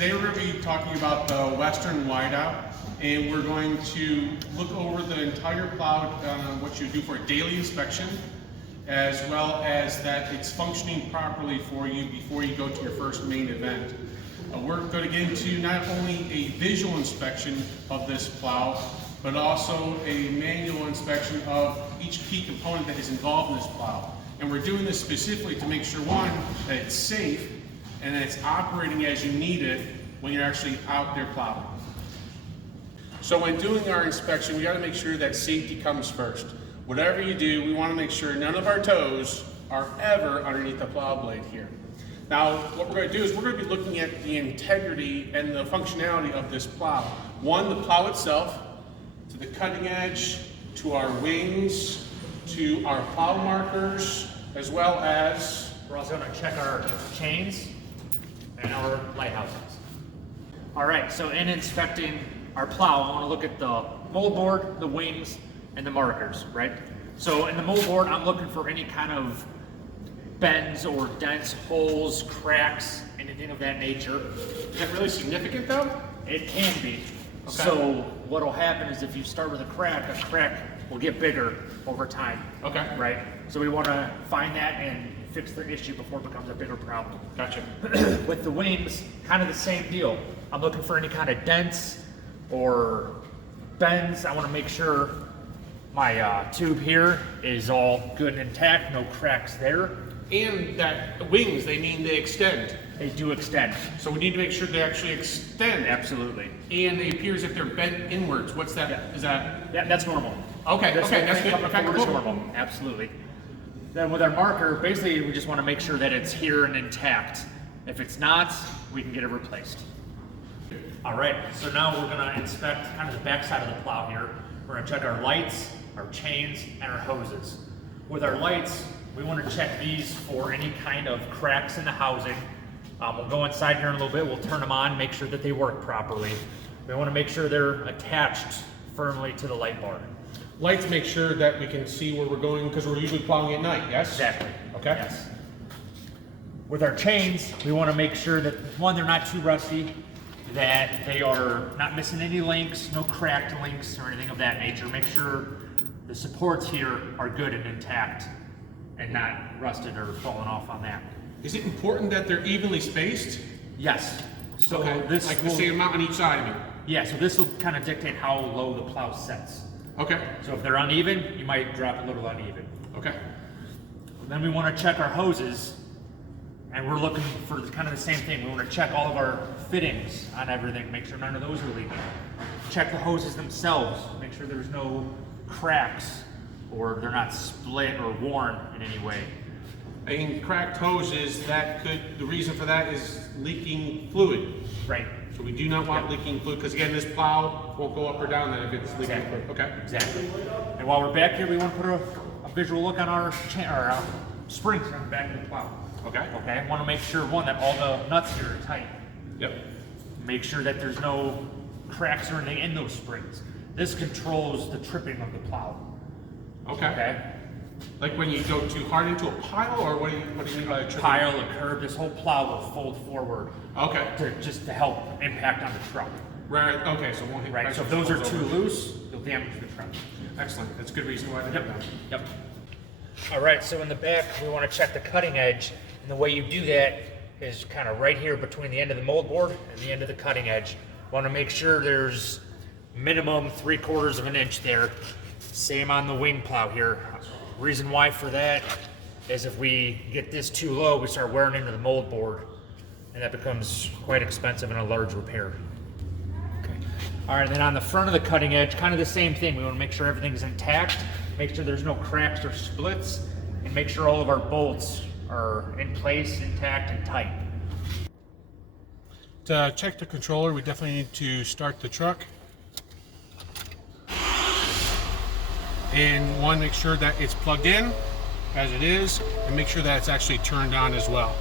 Today we're going to be talking about the Western wideout, and we're going to look over the entire plow, what you do for a daily inspection, as well as that it's functioning properly for you before you go to your first main event. We're going to get into not only a visual inspection of this plow, but also a manual inspection of each key component that is involved in this plow. And we're doing this specifically to make sure, one, that it's safe and that it's operating as you need it when you're actually out there plowing. So when doing our inspection, we got to make sure that safety comes first. Whatever you do, we want to make sure none of our toes are ever underneath the plow blade here. Now, what we're going to do is we're going to be looking at the integrity and the functionality of this plow. One, the plow itself, to the cutting edge, to our wings, to our plow markers, as well as... We're also going to check our chains and our lighthouses. All right, so in inspecting our plow, I want to look at the mold board, the wings, and the markers, right? So in the mold board, I'm looking for any kind of bends or dents, holes, cracks, anything of that nature. Is that really significant though? It can be. Okay. So what'll happen is if you start with a crack will get bigger over time. Okay. Right? So we want to find that and fix the issue before it becomes a bigger problem. Gotcha. With the wings, kind of the same deal. I'm looking for any kind of dents or bends. I want to make sure my tube here is all good and intact, no cracks there. And that the wings, they extend. They do extend. So we need to make sure they actually extend. Absolutely. And it appears that they're bent inwards. What's that? Yeah. Is that? Yeah, that's normal. Okay, This okay, whole that's thing good. coming Okay, forward cool. is normal. Absolutely. Then with our marker, basically we just want to make sure that it's here and intact. If it's not, we can get it replaced. All right, so now we're going to inspect kind of the back side of the plow here. We're going to check our lights, our chains, and our hoses. With our lights, we want to check these for any kind of cracks in the housing. We'll go inside here in a little bit, we'll turn them on, make sure that they work properly. We want to make sure they're attached firmly to the light bar. Lights make sure that we can see where we're going because we're usually plowing at night, yes? Exactly. Okay. Yes. With our chains, we want to make sure that, one, they're not too rusty, that they are not missing any links, no cracked links or anything of that nature. Make sure the supports here are good and intact and not rusted or falling off on that. Is it important that they're evenly spaced? Yes. So okay. this like will, the same amount on each side of it? Yeah, so this will kind of dictate how low the plow sets. Okay. So if they're uneven, you might drop a little uneven. Okay. Then we want to check our hoses, and we're looking for kind of the same thing. We want to check all of our fittings on everything, make sure none of those are leaking. Check the hoses themselves, make sure there's no cracks or they're not split or worn in any way. In cracked hoses, the reason for that is leaking fluid. Right. So we do not want leaking fluid, because again, this plow won't go up or down then if it's leaking fluid. Okay. Exactly. And while we're back here, we want to put a visual look on our springs on the back of the plow. Okay. Okay. I want to make sure, one, that all the nuts here are tight. Yep. Make sure that there's no cracks or anything in those springs. This controls the tripping of the plow. Okay. Okay. Like when you go too hard into a pile, or what do you mean by a tripping? Pile, a curve, this whole plow will fold forward. Okay. Just to help impact on the truck. Right. Okay. So it won't hit. Right. So if those are too loose, you'll damage the truck. Excellent. That's a good reason why they have that. Yep. All right. So in the back, we want to check the cutting edge, and the way you do that is kind of right here between the end of the mold board and the end of the cutting edge. Want to make sure there's minimum 3/4 of an inch there. Same on the wing plow here. Reason why for that is if we get this too low, we start wearing into the mold board, and that becomes quite expensive and a large repair. Okay. All right, then on the front of the cutting edge, kind of the same thing. We want to make sure everything's intact, make sure there's no cracks or splits, and make sure all of our bolts are in place, intact, and tight. To check the controller, we definitely need to start the truck. And one, make sure that it's plugged in as it is, and make sure that it's actually turned on as well.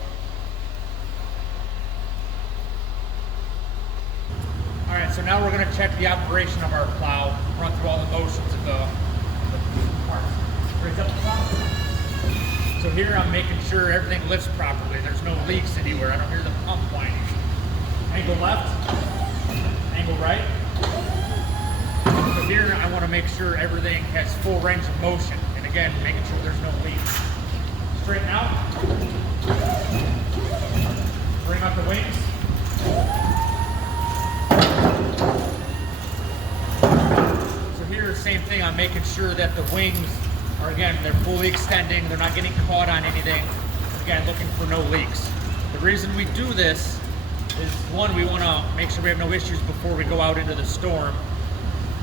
All right, so now we're going to check the operation of our plow, run through all the motions of the parts. Raise up the plow. So here I'm making sure everything lifts properly. There's no leaks anywhere. I don't hear the pump whining. angle left, angle right. So here I want to make sure everything has full range of motion. And again, making sure there's no leaks. Straighten out. Bring up the wings. So here, same thing, I'm making sure that the wings are, again, they're fully extending, they're not getting caught on anything. Again, looking for no leaks. The reason we do this is, one, we want to make sure we have no issues before we go out into the storm.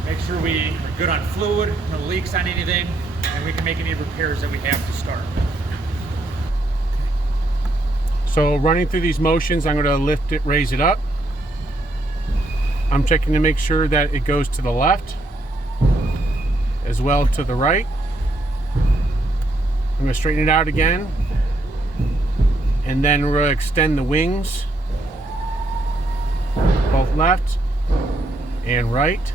Make sure we are good on fluid, no leaks on anything, and we can make any repairs that we have to start. So running through these motions, I'm going to lift it, raise it up. I'm checking to make sure that it goes to the left as well to the right. I'm going to straighten it out again, and then we're going to extend the wings, both left and right.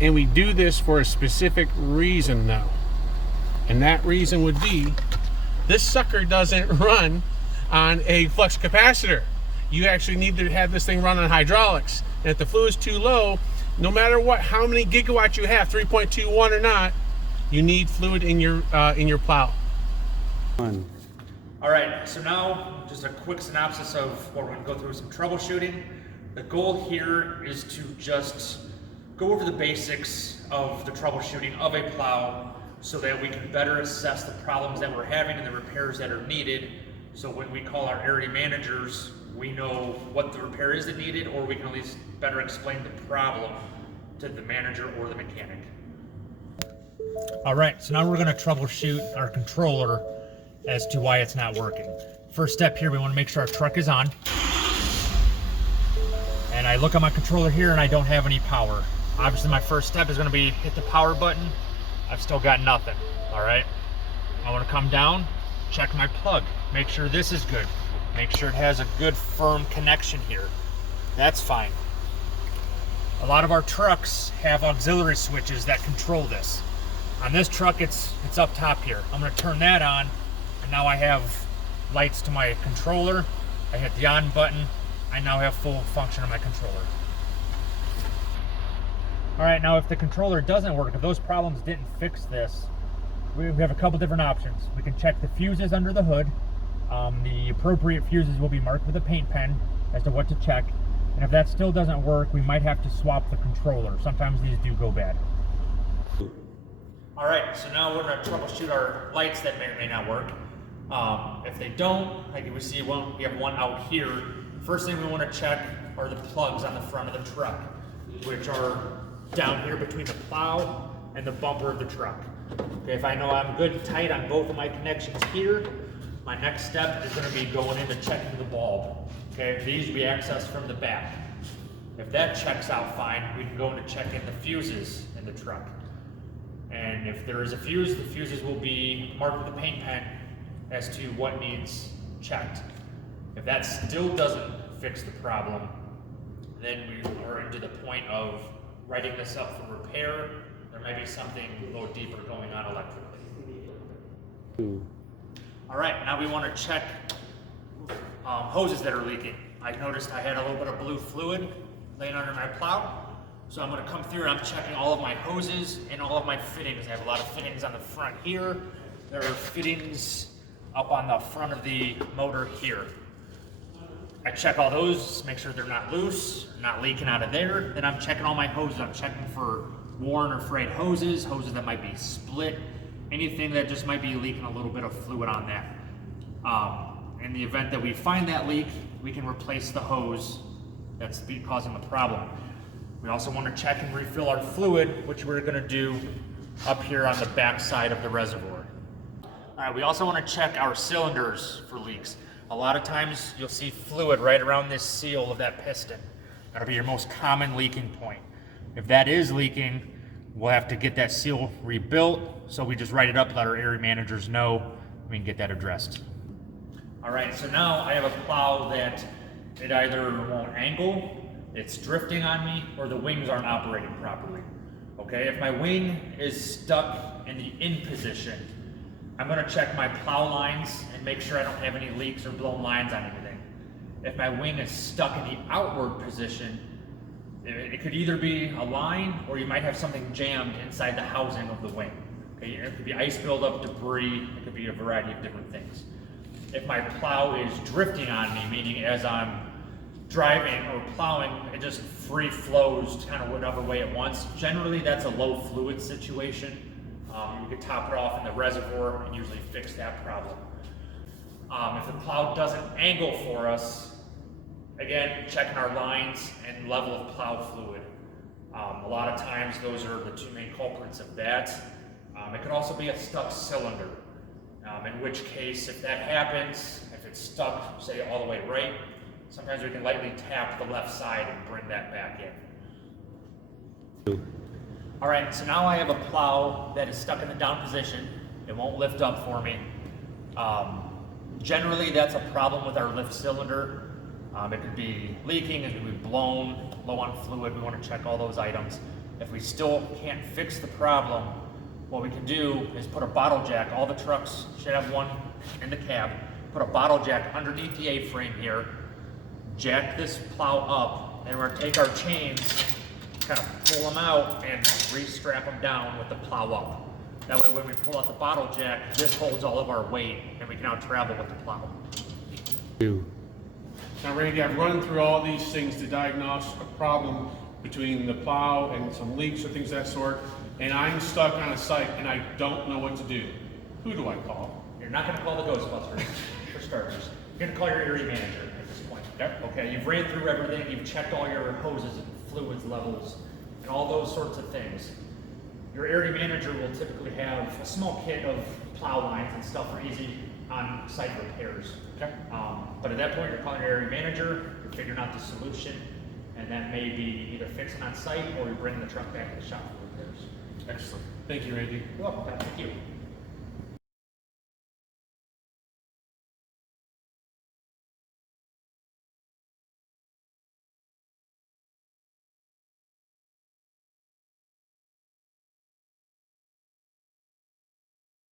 And we do this for a specific reason though, and that reason would be this sucker doesn't run on a flux capacitor. You actually need to have this thing run on hydraulics, and if the fluid's too low, no matter what, how many gigawatts you have, 3.21 or not, you need fluid in your plow. All right, so now just a quick synopsis of what we're going to go through, some troubleshooting. The goal here is to just go over the basics of the troubleshooting of a plow so that we can better assess the problems that we're having and the repairs that are needed. So when we call our area managers, we know what the repair is that needed, or we can at least better explain the problem to the manager or the mechanic. All right, so now we're going to troubleshoot our controller as to why it's not working. First step here, we want to make sure our truck is on. And I look at my controller here and I don't have any power. Obviously my first step is going to be hit the power button. I've still got nothing. All right, I want to come down, check my plug, make sure this is good, make sure it has a good firm connection here. That's fine. A lot of our trucks have auxiliary switches that control this. On this truck, it's up top here. I'm going to turn that on, and now I have lights to my controller. I hit the on button. I now have full function of my controller. All right, now if the controller doesn't work, if those problems didn't fix this, we have a couple different options. We can check the fuses under the hood. The appropriate fuses will be marked with a paint pen as to what to check. And if that still doesn't work, we might have to swap the controller. Sometimes these do go bad. All right, so now we're going to troubleshoot our lights that may or may not work. If they don't, like we see we have one out here. First thing we want to check are the plugs on the front of the truck, which are down here between the plow and the bumper of the truck. Okay, if I know I'm good and tight on both of my connections here, my next step is going to be going in to checking the bulb. Okay, these will be accessed from the back. If that checks out fine, we can go in to check in the fuses in the truck. And if there is a fuse, the fuses will be marked with a paint pen as to what needs checked. If that still doesn't fix the problem, then we are into the point of writing this up for repair. There may be something a little deeper going on electrically. All right, now we want to check hoses that are leaking. I noticed I had a little bit of blue fluid laying under my plow. So I'm going to come through and I'm checking all of my hoses and all of my fittings. I have a lot of fittings on the front here. There are fittings up on the front of the motor here. I check all those, make sure they're not loose, not leaking out of there. Then I'm checking all my hoses. I'm checking for worn or frayed hoses, hoses that might be split, anything that just might be leaking a little bit of fluid on that. In the event that we find that leak, we can replace the hose that's causing the problem. We also want to check and refill our fluid, which we're going to do up here on the back side of the reservoir. All right, we also want to check our cylinders for leaks. A lot of times you'll see fluid right around this seal of that piston. That'll be your most common leaking point. If that is leaking, we'll have to get that seal rebuilt, so we just write it up, let our area managers know, we can get that addressed. All right, so now I have a plow that it either won't angle, it's drifting on me, or the wings aren't operating properly. Okay, if my wing is stuck in the in position, I'm going to check my plow lines and make sure I don't have any leaks or blown lines on anything. If my wing is stuck in the outward position, it could either be a line or you might have something jammed inside the housing of the wing. Okay, it could be ice buildup, debris, it could be a variety of different things. If my plow is drifting on me, meaning as I'm driving or plowing, it just free flows kind of whatever way it wants. Generally, that's a low fluid situation. You could top it off in the reservoir and usually fix that problem. If the plow doesn't angle for us, again, checking our lines and level of plow fluid. A lot of times those are the two main culprits of that. It could also be a stuck cylinder, in which case if that happens, if it's stuck, say all the way right, sometimes we can lightly tap the left side and bring that back in. All right, so now I have a plow that is stuck in the down position. It won't lift up for me. Generally, that's a problem with our lift cylinder. It could be leaking, it could be blown, low on fluid. We want to check all those items. If we still can't fix the problem, what we can do is put a bottle jack. All the trucks should have one in the cab. Put a bottle jack underneath the A-frame here, jack this plow up, and we're going to take our chains, kind of pull them out, and re-strap them down with the plow up. That way when we pull out the bottle jack, this holds all of our weight, and we can now travel with the plow. Now Randy, I've run through all these things to diagnose a problem between the plow and some leaks or things of that sort, and I'm stuck on a site and I don't know what to do. Who do I call? You're not going to call the Ghostbusters, for starters. You're going to call your area manager at this point. Yep. Okay, you've ran through everything, you've checked all your hoses and fluids levels, and all those sorts of things. Your area manager will typically have a small kit of plow lines and stuff for easy on-site repairs. Okay. But at that point, you're calling your area manager, you're figuring out the solution, and that may be either fixing on site or you're bringing the truck back to the shop for repairs. Excellent. Thank you, Randy. You're welcome. Thank you.